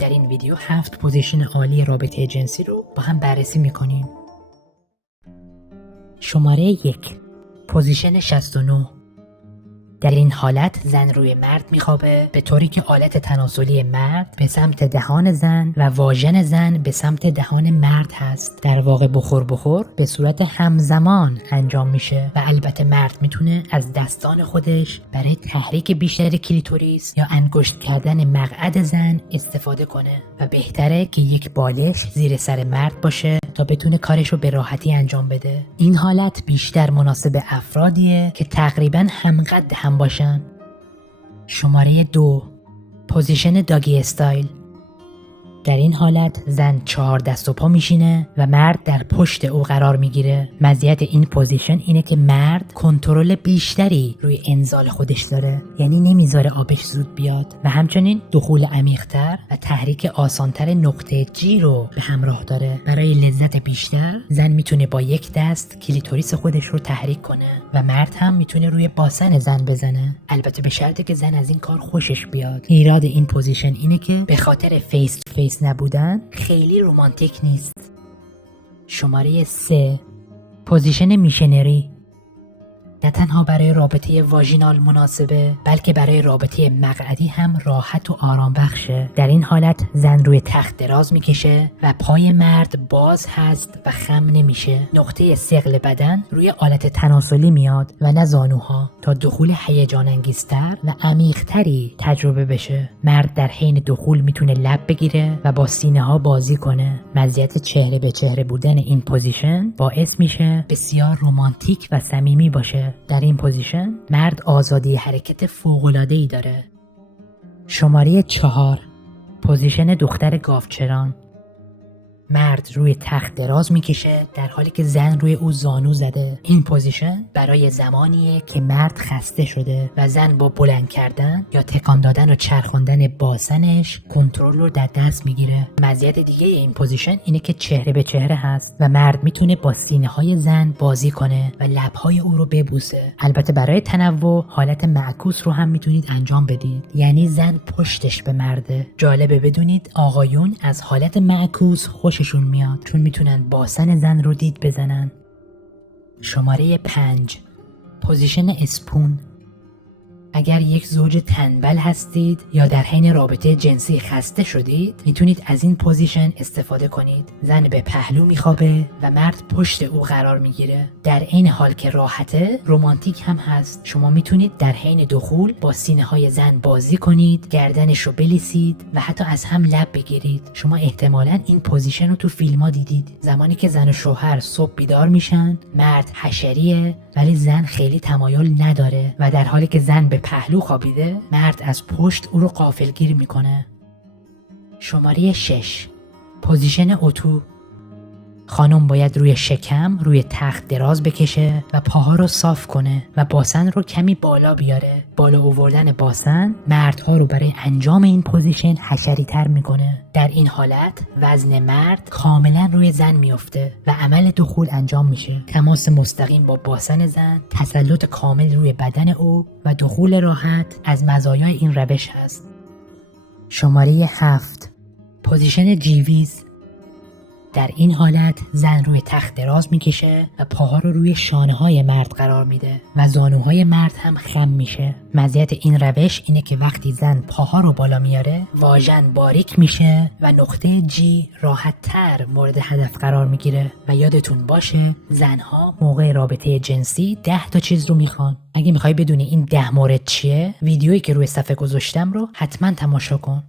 در این ویدیو 7 پوزیشن عالی رابطه جنسی رو با هم بررسی میکنیم. شماره 1 پوزیشن 69. در این حالت زن روی مرد میخوابه به طوری که آلت تناسلی مرد به سمت دهان زن و واژن زن به سمت دهان مرد هست. در واقع بخور به صورت همزمان انجام میشه و البته مرد میتونه از دستان خودش برای تحریک بیشتر کلیتوریس یا انگشت کردن مقعد زن استفاده کنه و بهتره که یک بالش زیر سر مرد باشه تا بتونه کارشو به راحتی انجام بده. این حالت بیشتر مناسب افرادیه که تقریبا همقد هم باشن. شماره 2 پوزیشن داگی استایل. در این حالت زن 4 دست و پا میشینه و مرد در پشت او قرار میگیره. مزیت این پوزیشن اینه که مرد کنترل بیشتری روی انزال خودش داره، یعنی نمیذاره آبش زود بیاد و همچنین دخول عمیق‌تر و تحریک آسانتر نقطه جی رو به همراه داره. برای لذت بیشتر زن میتونه با یک دست کلیتوریس خودش رو تحریک کنه و مرد هم میتونه روی باسن زن بزنه، البته به شرطی که زن از این کار خوشش بیاد. ایراد این پوزیشن اینه که به خاطر فیس تو فیس نبودن خیلی رومانتیک نیست. شماره 3 پوزیشن میشنری. نه تنها برای رابطه واژینال مناسبه بلکه برای رابطه مقعدی هم راحت و آرام بخشه. در این حالت زن روی تخت دراز میکشه و پای مرد باز هست و خم نمیشه. نقطه ثقل بدن روی آلت تناسلی میاد و نه زانوها تا دخول هیجان انگیزتر و عمیق‌تری تجربه بشه. مرد در حین دخول میتونه لب بگیره و با سینه ها بازی کنه. مزیت چهره به چهره بودن این پوزیشن باعث میشه بسیار رومانتیک و صمیمی باشه. در این پوزیشن مرد آزادی حرکت فوق‌العاده‌ای داره. شماره 4 پوزیشن دختر گاوچران. مرد روی تخت دراز میکشه در حالی که زن روی او زانو زده. این پوزیشن برای زمانیه که مرد خسته شده و زن با بلند کردن یا تکان دادن و چرخاندن باسنش کنترل رو در دست میگیره. مزیت دیگه این پوزیشن اینه که چهره به چهره هست و مرد میتونه با سینه های زن بازی کنه و لبهای او رو ببوسه. البته برای تنوع حالت معکوس رو هم میتونید انجام بدید، یعنی زن پشتش به مرده. جالبه بدونید آقایون از حالت معکوس خوششون میاد چون میتونن باسن زن رو دید بزنن. شماره 5 پوزیشن اسپون. اگر یک زوج تنبل هستید یا در حین رابطه جنسی خسته شدید میتونید از این پوزیشن استفاده کنید. زن به پهلو میخوابه و مرد پشت او قرار میگیره. در این حال که راحته رومانتیک هم هست. شما میتونید در حین دخول با سینه های زن بازی کنید، گردنش رو بلیسید و حتی از هم لب بگیرید. شما احتمالاً این پوزیشن رو تو فیلم ها دیدید. زمانی که زن و شوهر صبح بیدار میشن مرد حشریه ولی زن خیلی تمایل نداره و در حالی که زن به پهلو خوابیده مرد از پشت او رو غافلگیر میکنه. شماره 6 پوزیشن اتو. خانم باید روی شکم روی تخت دراز بکشه و پاها رو صاف کنه و باسن رو کمی بالا بیاره. بالا آوردن باسن مردها رو برای انجام این پوزیشن حشری تر میکنه. در این حالت وزن مرد کاملا روی زن میفته و عمل دخول انجام میشه. تماس مستقیم با باسن زن، تسلط کامل روی بدن او و دخول راحت از مزایای این روش هست. شماره 7 پوزیشن جیویز. در این حالت زن روی تخت دراز میکشه و پاها رو روی شانه های مرد قرار میده و زانوهای مرد هم خم میشه. مزیت این روش اینه که وقتی زن پاها رو بالا میاره واژن باریک میشه و نقطه جی راحت تر مورد هدف قرار میگیره. و یادتون باشه زنها موقع رابطه جنسی 10 تا چیز رو میخوان. اگه میخوای بدونی این 10 مورد چیه ویدیویی که روی صفحه گذاشتم رو حتما تماشا کن.